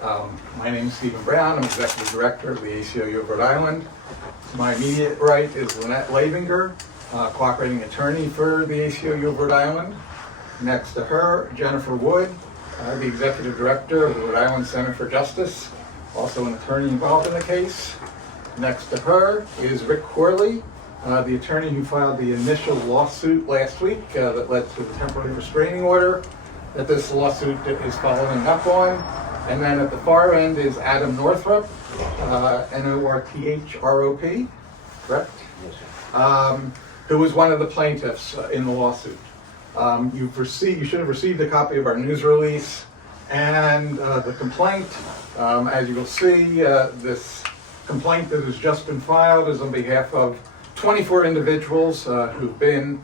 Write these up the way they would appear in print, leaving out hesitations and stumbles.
My name is Stephen Brown. I'm Executive Director of the ACLU of Rhode Island. To my immediate right is Lynette Labinger, cooperating attorney for the ACLU of Rhode Island. Next to her, Jennifer Wood, the Executive Director of the Rhode Island Center for Justice, also an attorney involved in the case. Next to her is Rick Corley, the attorney who filed the initial lawsuit last week that led to the temporary restraining order that this lawsuit is following up on. And then at the far end is Adam Northrup, Northrop, correct? Yes. Who was one of the plaintiffs in the lawsuit. You should have received a copy of our news release and the complaint. As you will see, this complaint that has just been filed is on behalf of 24 individuals who've been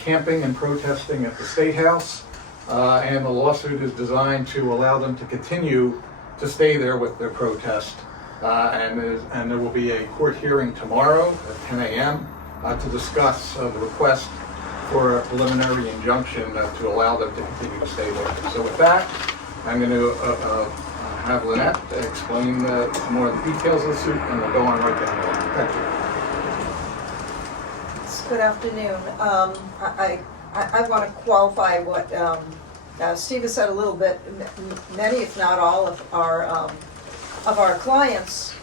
camping and protesting at the State House. And the lawsuit is designed to allow them to continue to stay there with their protest. And there will be a court hearing tomorrow at 10 a.m. To discuss the request for a preliminary injunction to allow them to continue to stay there. So with that, I'm going to have Lynette explain some more of the details of the suit, and we'll go on right down the line. Thank you. Good afternoon. I want to qualify what Steve has said a little bit. Many, if not all, of our clients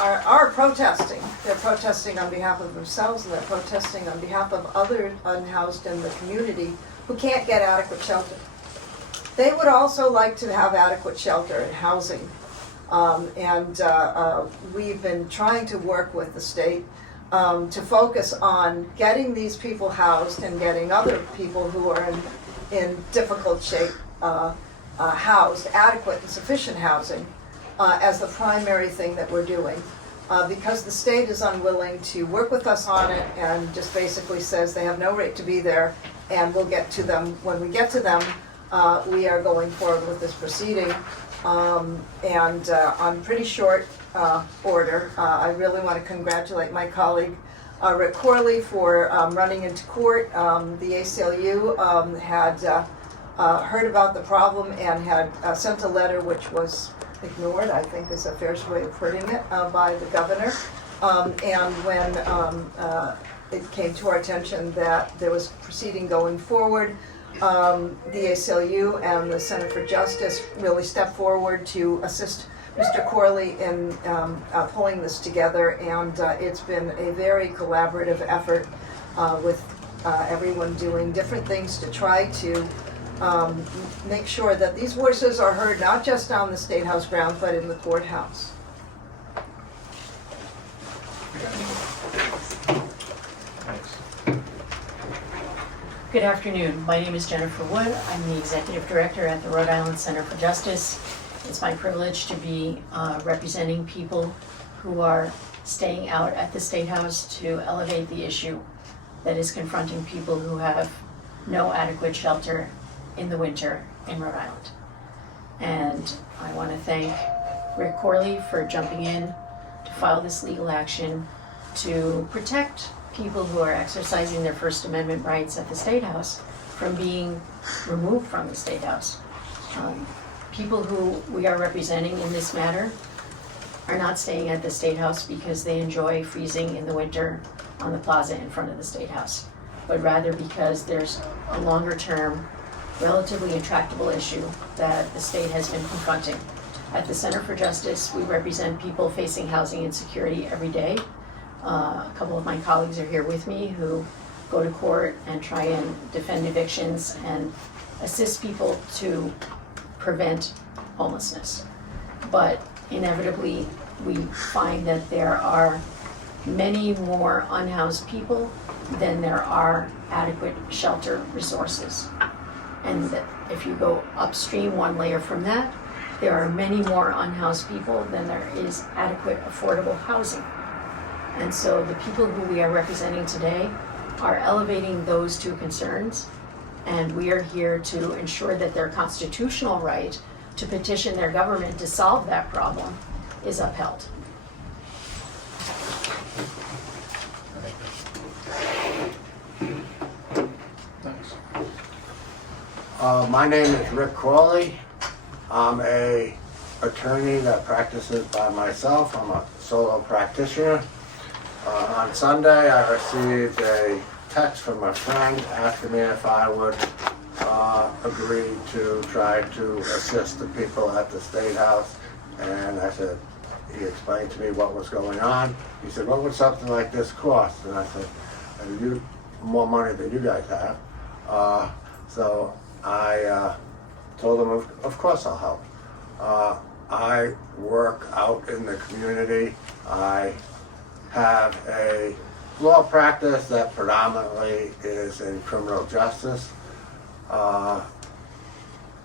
are protesting. They're protesting on behalf of themselves, and they're protesting on behalf of other unhoused in the community who can't get adequate shelter. They would also like to have adequate shelter and housing. We've been trying to work with the state to focus on getting these people housed and getting other people who are in difficult shape housed, adequate and sufficient housing as the primary thing that we're doing. Because the state is unwilling to work with us on it and just basically says they have no right to be there, and we'll get to them when we get to them. We are going forward with this proceeding. On pretty short order, I really want to congratulate my colleague Rick Corley for running into court. The ACLU had heard about the problem and had sent a letter which was ignored, I think is a fair way of putting it, by the governor. And when it came to our attention that there was proceeding going forward, the ACLU and the Center for Justice really stepped forward to assist Mr. Corley in pulling this together, and it's been a very collaborative effort with everyone doing different things to try to make sure that these voices are heard not just on the State House grounds but in the courthouse. Good afternoon. My name is Jennifer Wood. I'm the Executive Director at the Rhode Island Center for Justice. It's my privilege to be representing people who are staying out at the State House to elevate the issue that is confronting people who have no adequate shelter in the winter in Rhode Island. And I want to thank Rick Corley for jumping in to file this legal action to protect people who are exercising their First Amendment rights at the State House from being removed from the State House. People who we are representing in this matter are not staying at the State House because they enjoy freezing in the winter on the plaza in front of the State House, but rather because there's a longer-term, relatively intractable issue that the state has been confronting. At the Center for Justice, we represent people facing housing insecurity every day. A couple of my colleagues are here with me who go to court and try and defend evictions and assist people to prevent homelessness. But inevitably, we find that there are many more unhoused people than there are adequate shelter resources. And that if you go upstream one layer from that, there are many more unhoused people than there is adequate affordable housing. And so the people who we are representing today are elevating those two concerns, and we are here to ensure that their constitutional right to petition their government to solve that problem is upheld. My name is Rick Corley. I'm a attorney that practices by myself. I'm a solo practitioner. On Sunday, I received a text from a friend asking me if I would agree to try to assist the people at the State House. And I said, he explained to me what was going on. He said, what would something like this cost? And I said, more money than you guys have. So I told him, of course I'll help. I work out in the community. I have a law practice that predominantly is in criminal justice,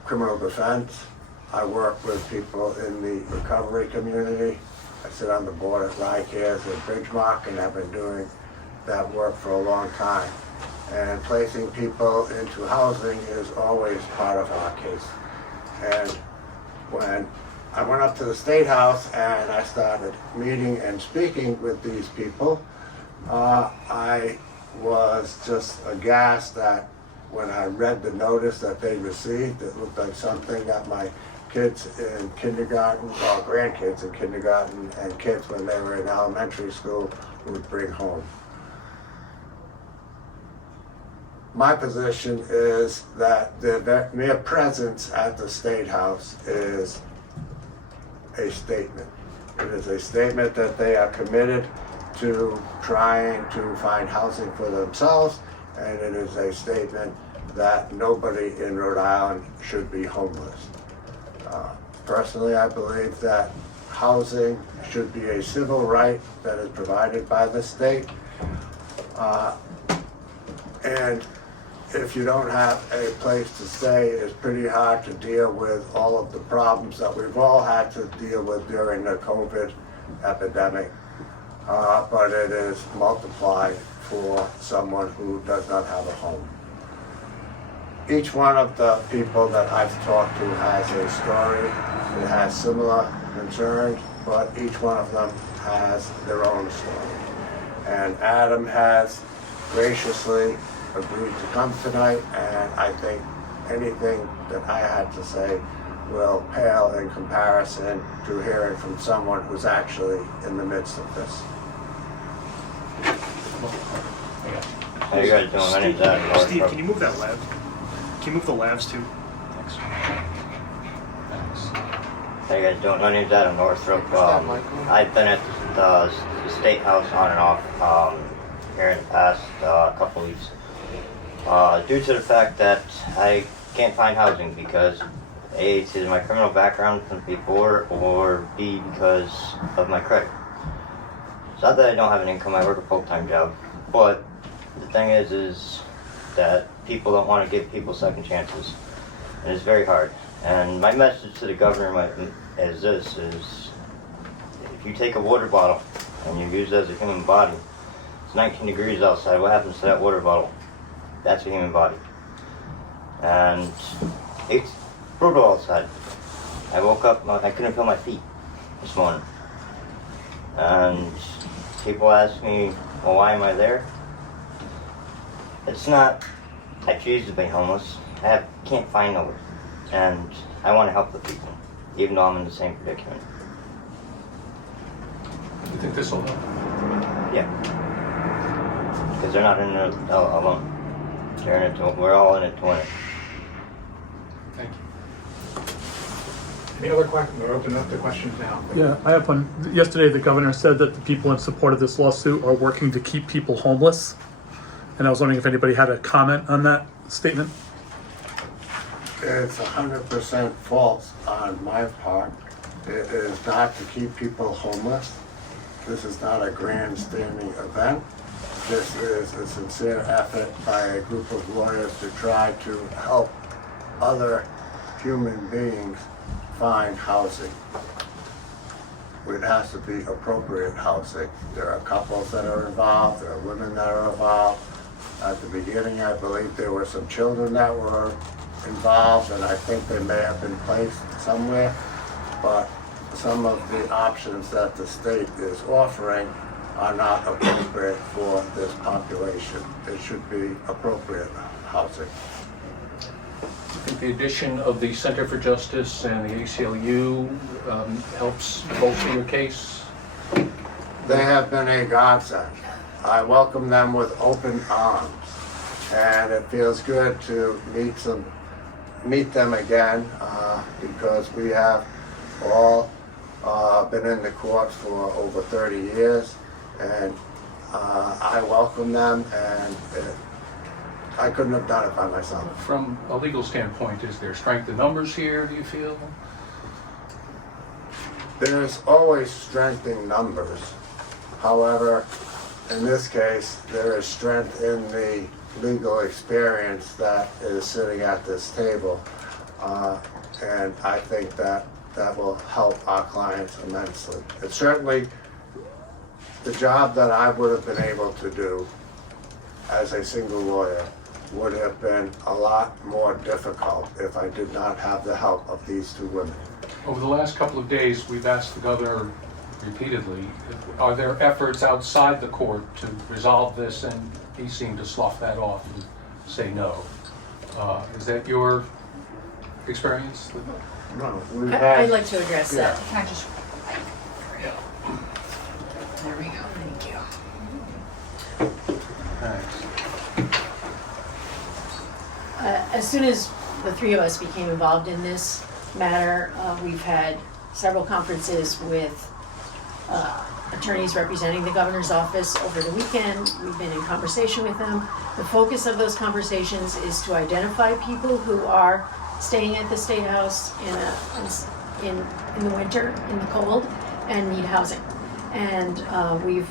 criminal defense. I work with people in the recovery community. I sit on the board at RI Cares at Bridgemark, and I've been doing that work for a long time. And placing people into housing is always part of our case. And when I went up to the State House and I started meeting and speaking with these people, I was just aghast that when I read the notice that they received, it looked like something that my kids in kindergarten, or grandkids in kindergarten, and kids when they were in elementary school would bring home. My position is that the mere presence at the State House is a statement. It is a statement that they are committed to trying to find housing for themselves, and it is a statement that nobody in Rhode Island should be homeless. Personally, I believe that housing should be a civil right that is provided by the state. And if you don't have a place to stay, it's pretty hard to deal with all of the problems that we've all had to deal with during the COVID epidemic. But it is multiplied for someone who does not have a home. Each one of the people that I've talked to has a story. It has similar concerns, but each one of them has their own story. And Adam has graciously agreed to come tonight, and I think anything that I had to say will pale in comparison to hearing from someone who's actually in the midst of this. How you guys doing? My name's Adam Northrup. Steve, can you move that lav? Can you move the lavs too? Thanks. How you guys doing? My name's Adam Northrup. I've been at the State House on and off here in the past couple weeks. Due to the fact that I can't find housing because A, it's my criminal background from before, or B, because of my credit. It's not that I don't have an income, I work a full-time job, but the thing is that people don't want to give people second chances, and it's very hard. And my message to the governor is this, is if you take a water bottle and you use it as a human body, it's 19 degrees outside, what happens to that water bottle? That's a human body. And it's brutal outside. I woke up, I couldn't feel my feet this morning. And people ask me, well, why am I there? It's not, I choose to be homeless. I can't find nowhere. And I want to help the people, even though I'm in the same predicament. You think this will help? Yeah. Because they're not in it alone. They're in it we're all in it to win it. Thank you. Any other questions? We're opening up the questions now. Yeah, I have one. Yesterday, the governor said that the people in support of this lawsuit are working to keep people homeless. And I was wondering if anybody had a comment on that statement. It's 100% false on my part. It is not to keep people homeless. This is not a grandstanding event. This is a sincere effort by a group of lawyers to try to help other human beings find housing. It has to be appropriate housing. There are couples that are involved, there are women that are involved. At the beginning, I believe there were some children that were involved, and I think they may have been placed somewhere, but some of the options that the state is offering are not appropriate for this population. It should be appropriate housing. I think the addition of the Center for Justice and the ACLU helps bolster your case? They have been a godsend. I welcome them with open arms, and it feels good to meet them again because we have all been in the courts for over 30 years, and I welcome them, and I couldn't have done it by myself. From a legal standpoint, is there strength in numbers here, do you feel? There's always strength in numbers. However, in this case, there is strength in the legal experience that is sitting at this table. And I think that will help our clients immensely. It's certainly the job that I would have been able to do as a single lawyer would have been a lot more difficult if I did not have the help of these two women. Over the last couple of days, we've asked the governor repeatedly, are there efforts outside the court to resolve this, and he seemed to slough that off and say no. Is that your experience? No, we've I'd like to address that. Can I just, There we go, thank you. Thanks. As soon as the three of us became involved in this matter, we've had several conferences with attorneys representing the governor's office over the weekend. We've been in conversation with them. The focus of those conversations is to identify people who are staying at the State House in the winter, in the cold, and need housing. And we've,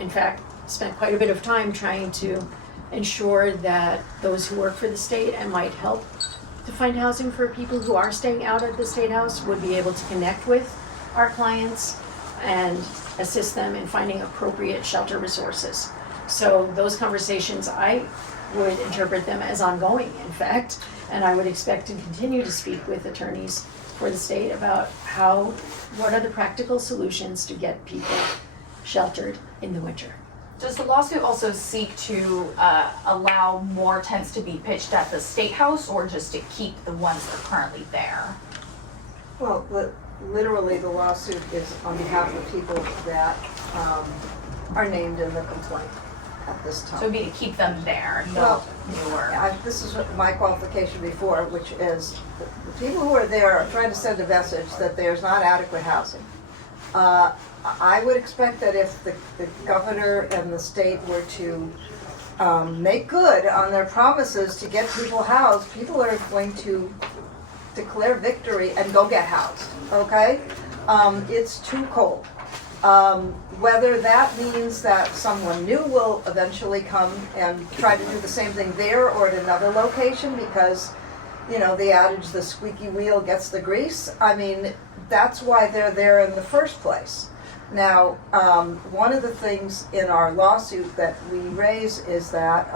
in fact, spent quite a bit of time trying to ensure that those who work for the state and might help to find housing for people who are staying out at the State House would be able to connect with our clients and assist them in finding appropriate shelter resources. So those conversations, I would interpret them as ongoing, in fact, and I would expect to continue to speak with attorneys for the state about what are the practical solutions to get people sheltered in the winter. Does the lawsuit also seek to allow more tents to be pitched at the State House, or just to keep the ones that are currently there? well, literally the lawsuit is on behalf of people that are named in the complaint at this time. So it'd be to keep them there, Well, no newer. This is my qualification before, which is the people who are there are trying to send a message that there's not adequate housing. I would expect that if the governor and the state were to make good on their promises to get people housed, people are going to declare victory and go get housed, okay? It's too cold. Whether that means that someone new will eventually come and try to do the same thing there or at another location because, you know, the adage, the squeaky wheel gets the grease. I mean, that's why they're there in the first place. Now, one of the things in our lawsuit that we raise is that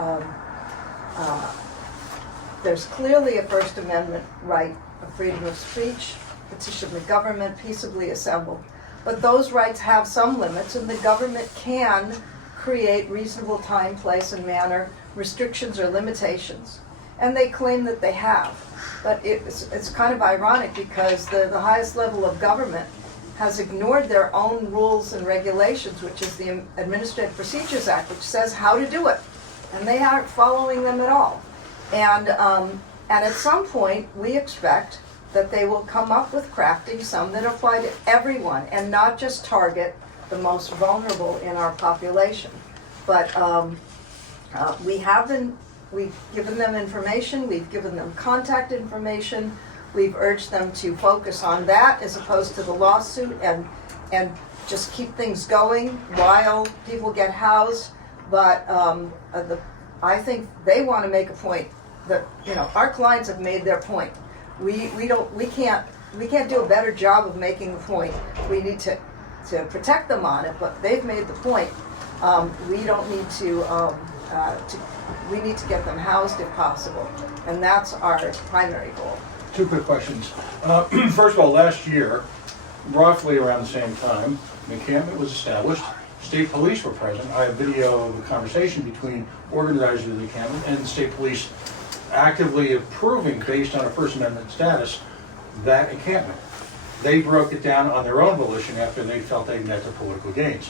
there's clearly a First Amendment right of freedom of speech, petition the government, peaceably assemble. But those rights have some limits, and the government can create reasonable time, place, and manner restrictions or limitations. And they claim that they have. But it's kind of ironic because the highest level of government has ignored their own rules and regulations, which is the Administrative Procedures Act, which says how to do it. And they aren't following them at all. And at some point, we expect that they will come up with crafting some that apply to everyone and not just target the most vulnerable in our population. But we've given them information, we've given them contact information, we've urged them to focus on that as opposed to the lawsuit and just keep things going while people get housed. But I think they want to make a point that, you know, our clients have made their point. We can't do a better job of making the point. We need to protect them on it, but they've made the point. We don't need we need to get them housed if possible, and that's our primary goal. Two quick questions. First of all, last year, roughly around the same time, the encampment was established. State police were present. I have video of a conversation between organizers of the encampment and the state police actively approving, based on a First Amendment status, that encampment. They broke it down on their own volition after they felt they met their political gains.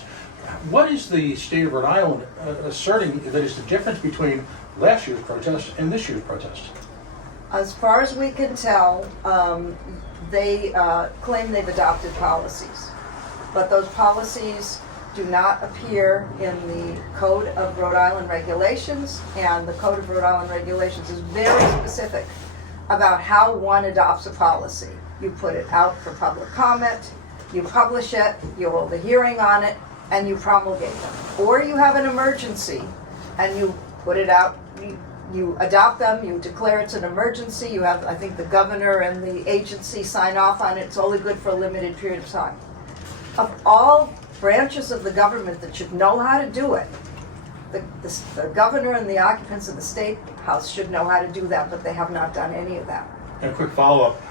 What is the state of Rhode Island asserting that is the difference between last year's protest and this year's protest? As far as we can tell, they claim they've adopted policies, but those policies do not appear in the Code of Rhode Island Regulations, and the Code of Rhode Island Regulations is very specific about how one adopts a policy. You put it out for public comment, you publish it, you hold a hearing on it, and you promulgate them. Or you have an emergency and you put it out, you adopt them, you declare it's an emergency, you have, I think, the governor and the agency sign off on it, it's only good for a limited period of time. Of all branches of the government that should know how to do it, the governor and the occupants of the State House should know how to do that, but they have not done any of that. And a quick follow-up,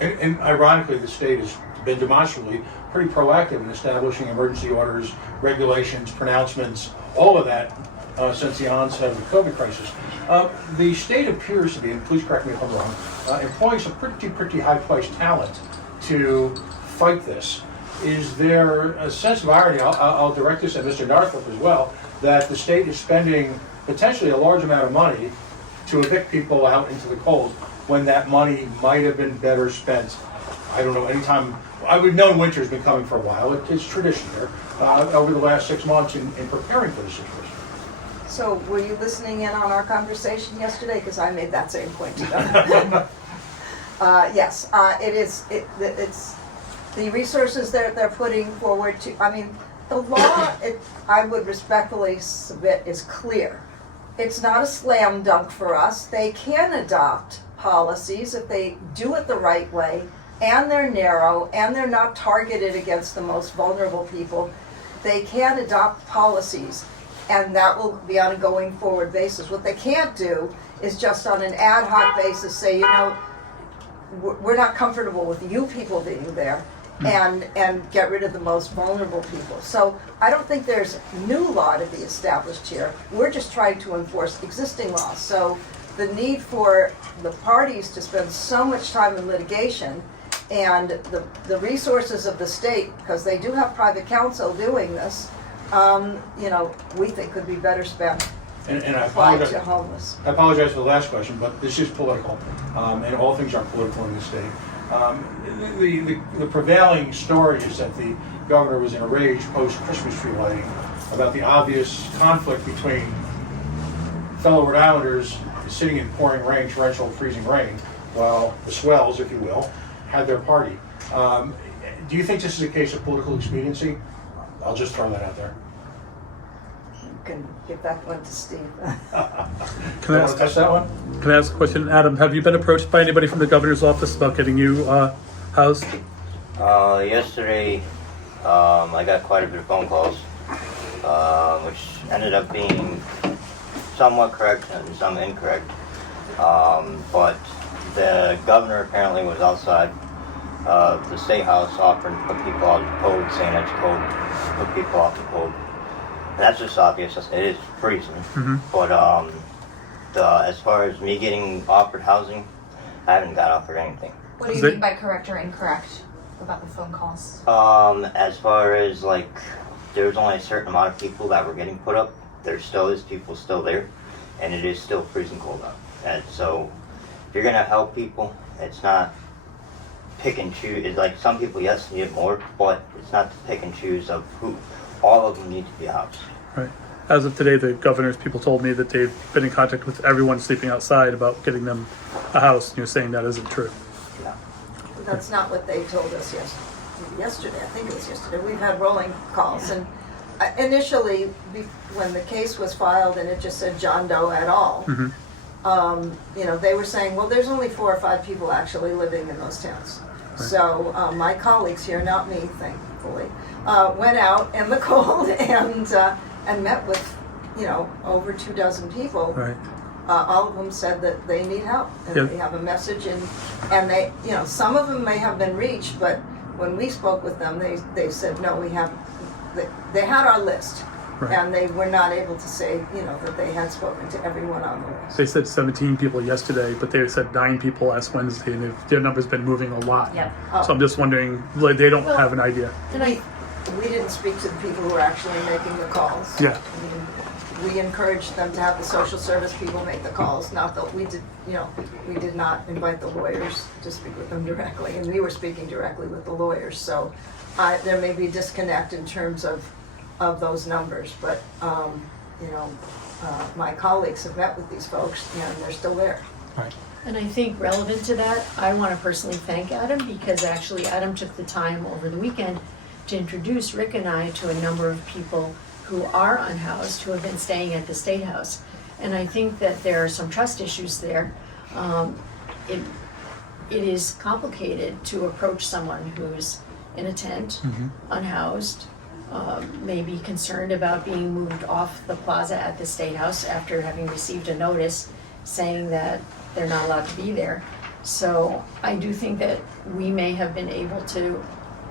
and ironically, the state has been demonstrably pretty proactive in establishing emergency orders, regulations, pronouncements, all of that since the onset of the COVID crisis. The state appears to be, and please correct me if I'm wrong, employing some pretty high-priced talent to fight this. Is there a sense of irony, I'll direct this at Mr. Northrup as well, that the state is spending potentially a large amount of money to evict people out into the cold when that money might have been better spent, I don't know, anytime. We've known winter's been coming for a while. It's tradition here over the last 6 months in preparing for the situation. So were you listening in on our conversation yesterday? Because I made that same point to them. Yes, it's the resources they're putting forward to, I mean, the law, I would respectfully submit, is clear. It's not a slam dunk for us. They can adopt policies if they do it the right way, and they're narrow, and they're not targeted against the most vulnerable people. They can adopt policies, and that will be on a going forward basis. What they can't do is just on an ad hoc basis say, you know, we're not comfortable with you people being there, and get rid of the most vulnerable people. So I don't think there's new law to be established here. We're just trying to enforce existing laws. So the need for the parties to spend so much time in litigation and the resources of the state, because they do have private counsel doing this, you know, we think could be better spent And I applied apologize. to homeless. I apologize for the last question, but this is political, and all things are political in the state. The prevailing story is that the governor was in a rage post-Christmas tree lighting about the obvious conflict between fellow Rhode Islanders sitting in pouring rain, torrential, freezing rain, while the swells, if you will, had their party. Do you think this is a case of political expediency? I'll just throw that out there. You can give that one to Steve. Can I Want ask, to touch that one? can I ask a question? Adam, have you been approached by anybody from the governor's office about getting you housed? Yesterday, I got quite a bit of phone calls, which ended up being somewhat correct and some incorrect. But the governor apparently was outside the State House offering to put people out of the code, saying that's code, put people off the code. And that's just obvious. It is freezing. But as far as me getting offered housing, I haven't got offered anything. What do you Is it- mean by correct or incorrect about the phone calls? As far as like, there's only a certain amount of people that were getting put up. There still is people still there, and it is still freezing cold out. And so, if you're gonna help people, it's not pick and choose. It's like some people, yes, need it more, but it's not to pick and choose of who. All of them need to be housed. Right. As of today, the governor's people told me that they've been in contact with everyone sleeping outside about getting them a house. And you're saying that isn't true. Yeah. That's not what they told us yesterday. I think it was yesterday. We've had rolling calls, and initially, when the case was filed and it just said John Doe et al., you know, they were saying, well, there's only 4 or 5 people actually living in those towns. So my colleagues here, not me, thankfully, went out in the cold and met with, you know, over 24 people. Right. All of them said that they need help, and Yeah. they have a message, and they, you know, some of them may have been reached, but when we spoke with them, they said, no, we have, they had our list, Right. And they were not able to say, you know, that they had spoken to everyone on the list. They said 17 people yesterday, but they said 9 people last Wednesday, and their number's been moving a lot. Yep. So I'm just wondering, like, they don't have an idea. And I, We didn't speak to the people who were actually making the calls. Yeah. We encouraged them to have the social service people make the calls, not that we did, you know, we did not invite the lawyers to speak with them directly, and we were speaking directly with the lawyers, so there may be a disconnect in terms of those numbers, but, you know, my colleagues have met with these folks, and they're still there. And I think relevant to that, I want to personally thank Adam, because actually Adam took the time over the weekend to introduce Rick and I to a number of people who are unhoused, who have been staying at the State House. And I think that there are some trust issues there. It is complicated to approach someone who's in a tent, unhoused, may be concerned about being moved off the plaza at the State House after having received a notice saying that they're not allowed to be there. So I do think that we may have been able to,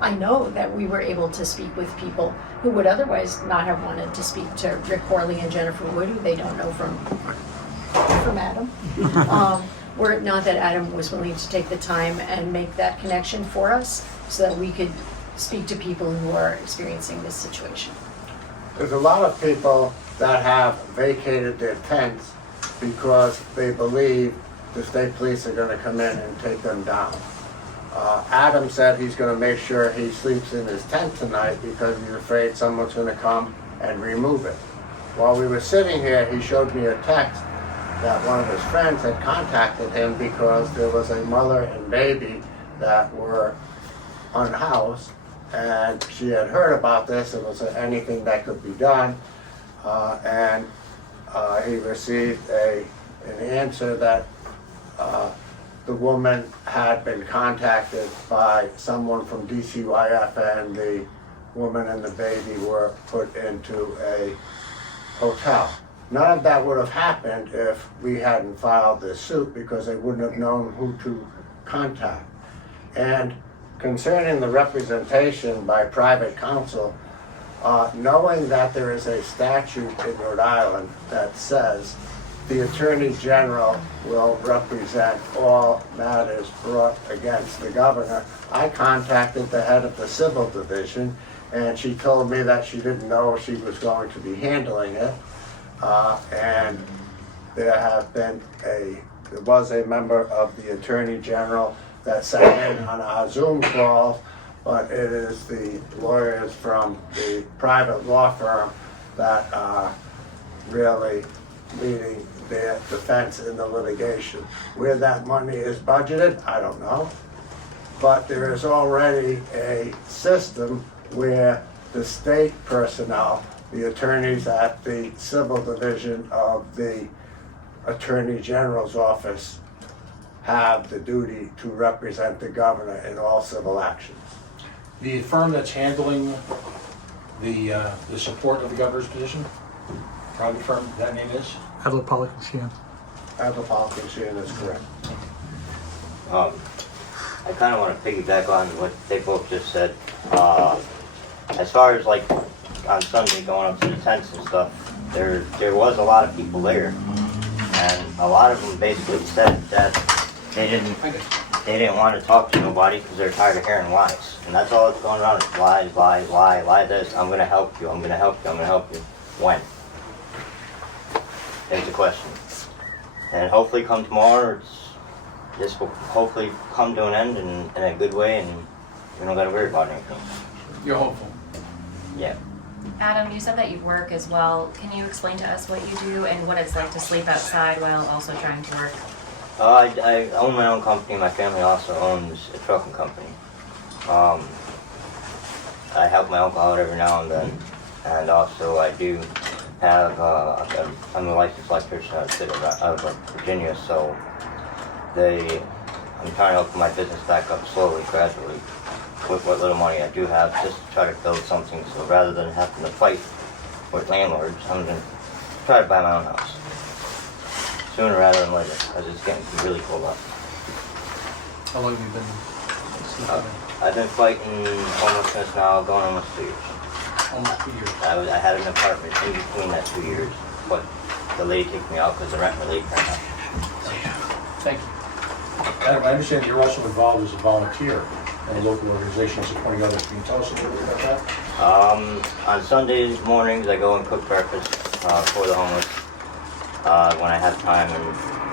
I know that we were able to speak with people who would otherwise not have wanted to speak to Rick Corley and Jennifer Wood, who they don't know from Adam. Were it not that Adam was willing to take the time and make that connection for us so that we could speak to people who are experiencing this situation. There's a lot of people that have vacated their tents because they believe the state police are gonna come in and take them down. Adam said he's gonna make sure he sleeps in his tent tonight because he's afraid someone's gonna come and remove it. While we were sitting here, he showed me a text that one of his friends had contacted him because there was a mother and baby that were unhoused, and she had heard about this and was there anything that could be done, and he received an answer that the woman had been contacted by someone from DCYF, and the woman and the baby were put into a hotel. None of that would have happened if we hadn't filed this suit, because they wouldn't have known who to contact. And concerning the representation by private counsel, knowing that there is a statute in Rhode Island that says the Attorney General will represent all matters brought against the governor, I contacted the head of the civil division, and she told me that she didn't know she was going to be handling it. And there was a member of the Attorney General that sat in on our Zoom call, but it is the lawyers from the private law firm that are really leading their defense in the litigation. Where that money is budgeted, I don't know. But there is already a system where the state personnel, the attorneys at the civil division of the Attorney General's office, have the duty to represent the governor in all civil actions. The firm that's handling the support of the governor's position, private firm, that name is? Adler, Pollock, and Sheehan. Adler, Pollock, and Sheehan is correct. I kind of want to piggyback on what they both just said. As far as like on Sunday going up to the tents and stuff, there was a lot of people there, and a lot of them basically said that they didn't want to talk to nobody because they're tired of hearing lies, and that's all that's going on is lies, lie this. I'm gonna help you. I'm gonna help you. I'm gonna help you. When? There's a question. And hopefully come tomorrow, this will hopefully come to an end in a good way, and we don't gotta worry about anything. You're hopeful. Yeah. Adam, you said that you work as well. Can you explain to us what you do and what it's like to sleep outside while also trying to work? I own my own company. My family also owns a trucking company. I help my uncle out every now and then, and also I do have, I'm a licensed electrician out of Virginia, so I'm trying to open my business back up slowly, gradually, with what little money I do have, just to try to build something. So rather than having to fight with landlords, I'm going to try to buy my own house. Sooner rather than later, because it's getting really cold out. How long have you been sleeping? I've been fighting almost since now, going almost 2 years. almost 2 years. I had an apartment in between that 2 years, but the lady kicked me out because the rent relief ran out. Thank you. Adam, I understand you're also involved as a volunteer in a local organization supporting others. Can you tell us a little bit about that? On Sunday mornings, I go and cook breakfast for the homeless when I have time and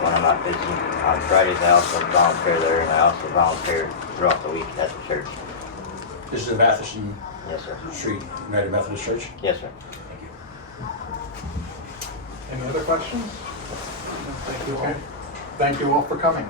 when I'm not busy. On Fridays, I also volunteer there, and I also volunteer throughout the week at the church. This is in Matheson Yes, sir. Street, United Methodist Church. Yes, sir. Any other questions? Thank you all. Thank you all for coming.